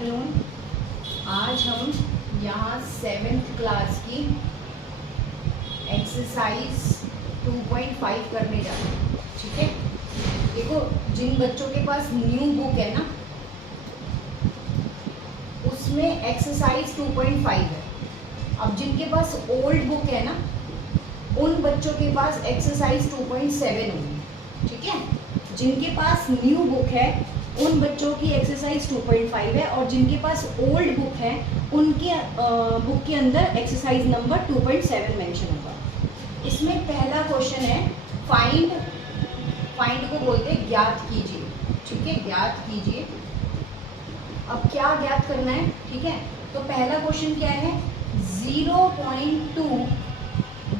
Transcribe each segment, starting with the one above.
Afternoon. आज हम यहाँ 7th क्लास की एक्सरसाइज 2.5 करने जा रहे हैं। ठीक है, देखो जिन बच्चों के पास न्यू बुक है ना, उसमें एक्सरसाइज 2.5 है। अब जिनके पास ओल्ड बुक है ना, उन बच्चों के पास एक्सरसाइज 2.7 होगी। ठीक है, जिनके पास न्यू बुक है उन बच्चों की एक्सरसाइज 2.5 है, और जिनके पास ओल्ड बुक है उनके बुक के अंदर एक्सरसाइज नंबर 2.7 मेंशन होगा। इसमें पहला क्वेश्चन है फाइंड को बोलते हैं ज्ञात कीजिए। ठीक है, ज्ञात कीजिए। अब क्या ज्ञात करना है? ठीक है, तो पहला क्वेश्चन क्या है, 0.4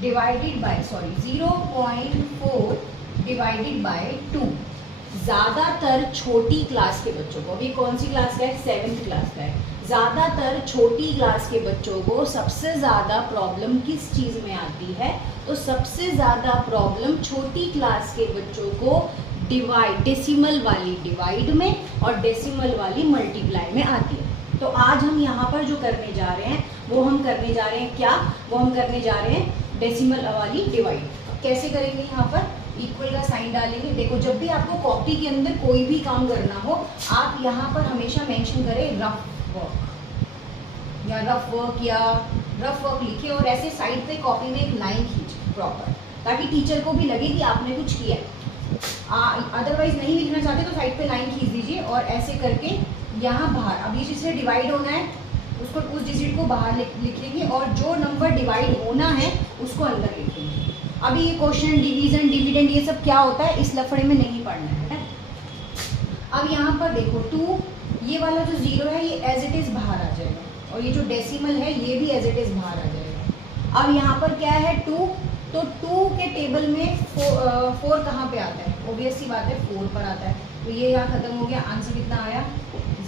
डिवाइडेड बाय 2। ज़्यादातर छोटी क्लास के बच्चों को, अभी कौन सी क्लास का है? 7th क्लास का है। ज़्यादातर छोटी क्लास के बच्चों को सबसे ज़्यादा प्रॉब्लम किस चीज़ में आती है? तो सबसे ज़्यादा प्रॉब्लम छोटी क्लास के बच्चों को डेसिमल वाली डिवाइड में और डेसिमल वाली मल्टीप्लाई में आती है। तो आज हम यहाँ पर जो करने जा रहे हैं वो हम करने जा रहे हैं क्या? वो हम करने जा रहे हैं डेसिमल वाली डिवाइड। कैसे करेंगे? यहाँ पर इक्वल का साइन डालेंगे। देखो, जब भी आपको कॉपी के अंदर कोई भी काम करना हो, आप यहाँ पर हमेशा मेंशन करें रफ वर्क या रफ वर्क लिखे, और ऐसे साइड पे कॉपी में एक लाइन खींचे प्रॉपर, ताकि टीचर को भी लगे कि आपने कुछ किया है। अदरवाइज नहीं लिखना चाहते तो साइड पे लाइन खींच दीजिए, और ऐसे करके यहाँ बाहर, अब ये जिससे डिवाइड होना है उसको, उस डिजिट को बाहर लिखेंगे, और जो नंबर डिवाइड होना है उसको अंदर लिखेंगे। अभी ये क्वेश्चन, डिवीजन, डिविडेंड, ये सब क्या होता है इस लफड़े में नहीं पढ़ना है। अब यहाँ पर देखो 2, ये वाला जो 0 है ये एज इट इज़ बाहर आ जाएगा, और ये जो डेसिमल है ये भी एज इट इज़ बाहर आ जाएगा। अब यहाँ पर क्या है 2, तो 2 के टेबल में 4 कहाँ पे आता है? ऑब्वियस सी बात है 4 पर आता है, तो ये यहाँ खत्म हो गया। आंसर कितना आया?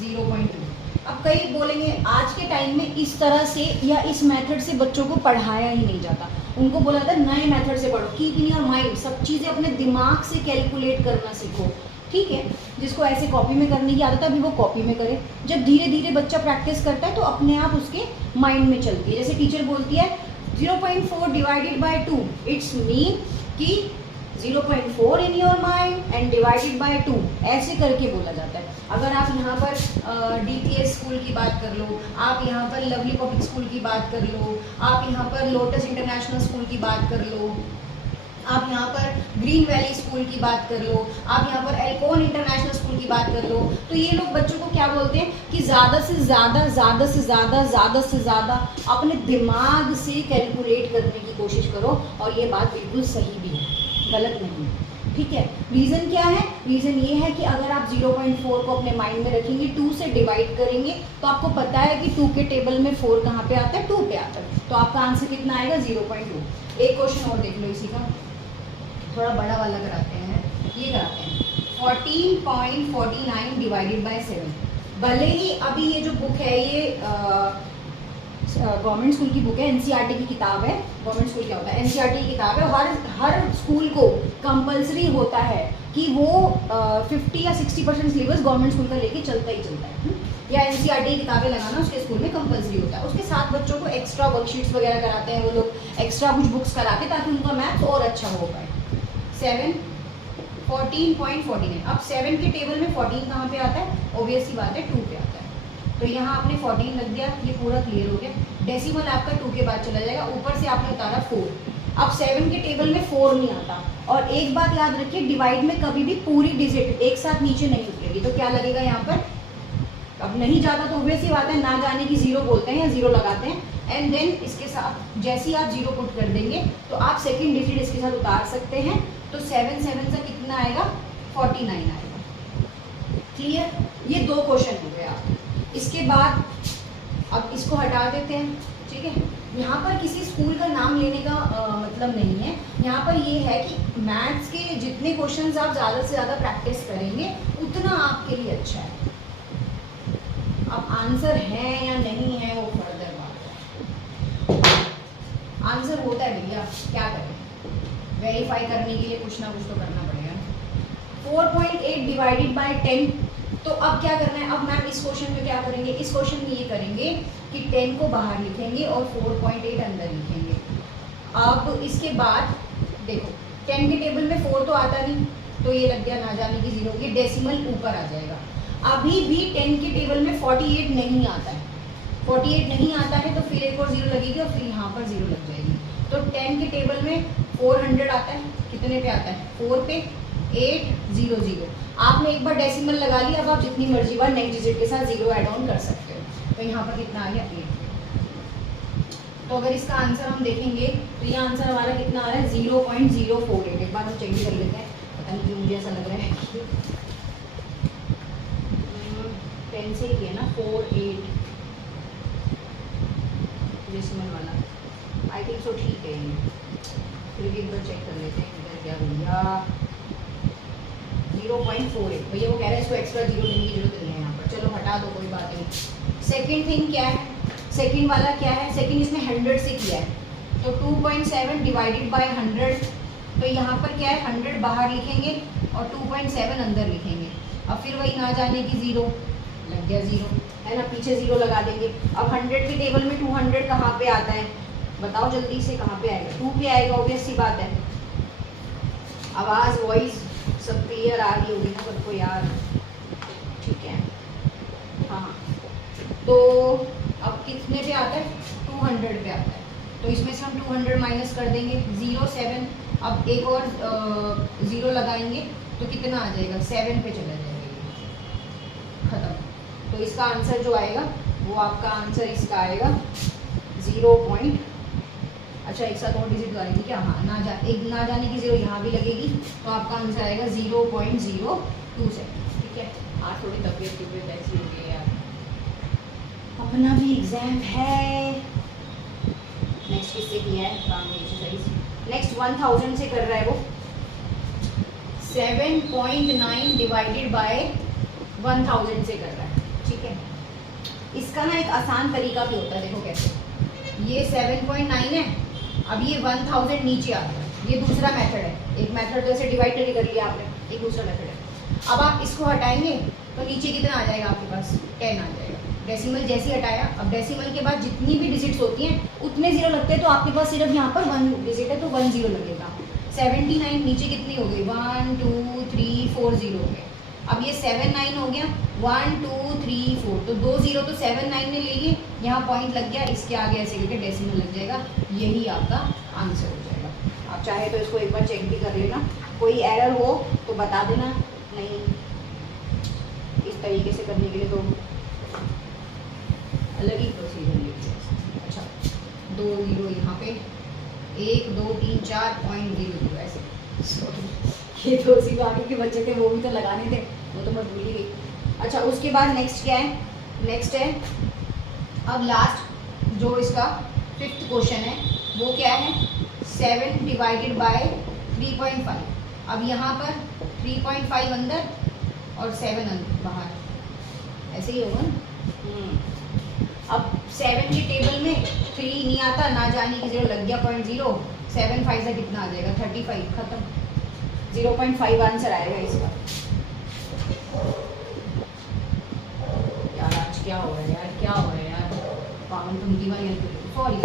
0.2। अब कई बोलेंगे आज के टाइम में इस तरह से या इस मेथड से बच्चों को पढ़ाया ही नहीं जाता। उनको बोला था नए मेथड से पढ़ो, कीप इन योर माइंड, सब चीज़ें अपने दिमाग से कैलकुलेट करना सीखो। ठीक है, जिसको ऐसे कॉपी में करने की आदत है अभी वो कॉपी में करे। जब धीरे धीरे बच्चा प्रैक्टिस करता है तो अपने आप उसके माइंड में चलती है। जैसे टीचर बोलती है 0.4 डिवाइडेड बाय 2, इट्स मीन कि 0.4 in your mind and divided by 2, ऐसे करके बोला जाता है। अगर आप यहाँ पर DPS स्कूल की बात कर लो, आप यहाँ पर लवली पब्लिक स्कूल की बात कर लो, आप यहाँ पर लोटस इंटरनेशनल स्कूल की बात कर लो, आप यहाँ पर ग्रीन वैली स्कूल की बात कर लो, आप यहाँ पर एल्कोन इंटरनेशनल स्कूल की बात कर लो, तो ये लोग बच्चों को क्या बोलते हैं कि ज़्यादा से ज़्यादा अपने दिमाग से कैलकुलेट करने की कोशिश करो, और ये बात बिल्कुल सही भी है, गलत नहीं है। ठीक है, रीज़न क्या है? रीज़न ये है कि अगर आप 0.4 को अपने माइंड में रखेंगे, 2 से डिवाइड करेंगे, तो आपको पता है कि 2 के टेबल में 4 कहाँ पे आता है? 2 पे आता है, तो आपका आंसर कितना आएगा? 0.2। एक क्वेश्चन और देख लो इसी का, थोड़ा बड़ा वाला कराते हैं, ये कराते हैं 14.49 डिवाइडेड बाय 7। भले ही अभी ये जो बुक है ये गवर्नमेंट स्कूल की बुक है, NCERT की किताब है। गवर्नमेंट स्कूल क्या होता है? NCERT की किताब है। हर स्कूल को कंपलसरी होता है कि वो 50 या 60% सिलेबस गवर्नमेंट स्कूल का लेके चलता ही चलता है, या NCERT की किताबें लगाना उसके स्कूल में कंपलसरी होता है। उसके साथ बच्चों को एक्स्ट्रा वर्कशीट्स वगैरह कराते हैं वो लोग, एक्स्ट्रा कुछ बुक्स कराते हैं ताकि उनका मैथ्स और अच्छा हो पाए। 14.49। अब 7 के टेबल में 14 कहाँ पे आता है? ऑब्वियस सी बात है 2 पे आता है, तो यहाँ आपने 14 लग दिया, ये पूरा क्लियर हो गया। डेसिमल आपका 2 के बाद चला जाएगा, ऊपर से आपने उतारा 4। अब 7 के टेबल में 4 नहीं आता, और एक बात याद रखिए, डिवाइड में कभी भी पूरी डिजिट एक साथ नीचे नहीं उतरेगी, तो क्या लगेगा यहाँ पर? अब नहीं जाता तो ऑब्वियस सी बात है, ना जाने की 0 बोलते हैं या 0 लगाते हैं, एंड देन इसके साथ जैसे ही आप 0 पुट कर देंगे तो आप सेकेंड डिजिट इसके साथ उतार सकते हैं, तो 7 से कितना आएगा? 49 आएगा। क्लियर? ये 2 क्वेश्चन हो गए आप। इसके बाद अब इसको हटा देते हैं। ठीक है, यहाँ पर किसी स्कूल का नाम लेने का मतलब नहीं है। यहाँ पर ये है कि मैथ्स के जितने क्वेश्चंस आप ज़्यादा से ज़्यादा प्रैक्टिस करेंगे उतना आपके लिए अच्छा है। अब आंसर है या नहीं है वो फर्दर बात है। आंसर होता है भैया, क्या करें, वेरीफाई करने के लिए कुछ ना कुछ तो करना पड़ेगा। 4.8 डिवाइडेड बाय 10 तो अब क्या करना है, अब मैम इस क्वेश्चन में क्या करेंगे, इस क्वेश्चन में ये करेंगे कि 10 को बाहर लिखेंगे और 4.8 अंदर लिखेंगे। अब इसके बाद देखो 10 के टेबल में 4 तो आता नहीं, तो ये लग गया ना जाने की 0, ये डेसिमल ऊपर आ जाएगा। अभी भी 10 के टेबल में 48 नहीं आता है, 48 नहीं आता है तो फिर एक और 0 लगेगी और फिर यहाँ पर 0 लग जाएगी। तो 10 के टेबल में 400 आता है, कितने पे आता है, 4 पे, 800। आपने एक बार डेसिमल लगा लिया, अब आप जितनी मर्जी बार नेक्स्ट डिजिट के साथ 0 ऐड ऑन कर सकते हो। तो यहाँ पर कितना आ गया, 8। तो अगर इसका आंसर हम देखेंगे तो ये आंसर हमारा कितना आ रहा है, 0.048। एक बार हम चेक भी कर लेते हैं, पता नहीं क्यों मुझे ऐसा लग रहा है कि 10 से ही किया ना, 48 डेसिमल वाला, आई थिंक सो ठीक है ये। फिर भी एक बार चेक कर लेते हैं इधर क्या भैया, 0.48। भैया वो कह रहे हैं इसको एक्स्ट्रा 0 लेने की जरूरत नहीं है यहाँ पर, चलो हटा दो कोई बात नहीं। सेकंड थिंग क्या है, सेकंड वाला क्या है, सेकंड इसने 100 से किया है, तो 2.7 डिवाइडेड बाय 100, तो यहाँ पर क्या है 100 बाहर लिखेंगे और 2.7 अंदर लिखेंगे। अब फिर वही ना जाने की 0 लग गया 0 है ना, पीछे 0 लगा देंगे। अब 100 के टेबल में 200 कहाँ पे आता है, बताओ जल्दी से, कहाँ पे आएगा, 2 पे आएगा, ऑब्वियस सी बात है। आवाज़ वॉइस सब क्लियर आ रही होगी ना सबको यार, ठीक है। हाँ तो अब कितने पे आता है, 200 पे आता है, तो इसमें से हम 200 माइनस कर देंगे, 0.7। अब एक और 0 लगाएंगे तो कितना आ जाएगा, 7 पे चला जाएगा, खत्म। तो इसका आंसर जो आएगा वो आपका आंसर इसका आएगा 0. अच्छा एक साथ और डिजिट आएगी क्या, हाँ ना जाने की 0 यहाँ भी लगेगी, तो आपका आंसर आएगा 0.027। ठीक है। आज थोड़ी तबीयत ऐसी हो गई यार, अपना भी एग्जाम है। नेक्स्ट किससे किया है काम एक्सरसाइज, नेक्स्ट 1000 से कर रहा है वो, 7.9 डिवाइडेड बाय 1000 से कर रहा है। ठीक है, इसका ना एक आसान तरीका भी होता है, देखो कैसे, ये 7.9 है, अब ये 1000 नीचे आता है, ये दूसरा मेथड है। एक मेथड तो ऐसे डिवाइड करके कर लिया आपने, एक दूसरा मेथड है। अब आप इसको हटाएंगे तो नीचे कितना आ जाएगा आपके पास, 10 आ जाएगा। डेसिमल जैसे ही हटाया, अब डेसिमल के बाद जितनी भी डिजिट्स होती हैं उतने 0 लगते हैं, तो आपके पास सिर्फ यहाँ पर 1 डिजिट है तो 1 0 लगेगा। 79 नीचे कितनी हो गई, 1 2 3 4 0 हो गए। अब ये 7 9 हो गया, 1 2 3 4, तो 2 0 तो 7 9 ने ले लिए, यहाँ पॉइंट लग गया, इसके आगे ऐसे करके डेसिमल लग जाएगा, यही आपका आंसर हो जाएगा। आप चाहे तो इसको एक बार चेक भी कर लेना, कोई एरर हो तो बता देना, नहीं इस तरीके से करने के लिए तो अलग ही प्रोसीजर लीजिए। अच्छा 2 0 यहाँ पे, 1 2 3 4.00 ऐसे, ये तो उसी आगे के बच्चे थे, वो भी तो लगाने थे, वो तो मैं भूल ही गई। अच्छा उसके बाद नेक्स्ट क्या है, नेक्स्ट है अब लास्ट जो इसका 5th क्वेश्चन है वो क्या है, 7 डिवाइडेड बाय 3.5। अब यहाँ पर 3.5 अंदर और 7 अंदर बाहर, ऐसे ही होगा ना। अब 7 के टेबल में 3 नहीं आता, ना जाने की 0 लग गया 0.0, 7 5 से कितना आ जाएगा 35, खत्म। 0.5 आंसर आएगा इसका। यार आज क्या हो रहा है यार, क्या हो रहा है यार, पावन तुम की वाली, सॉरी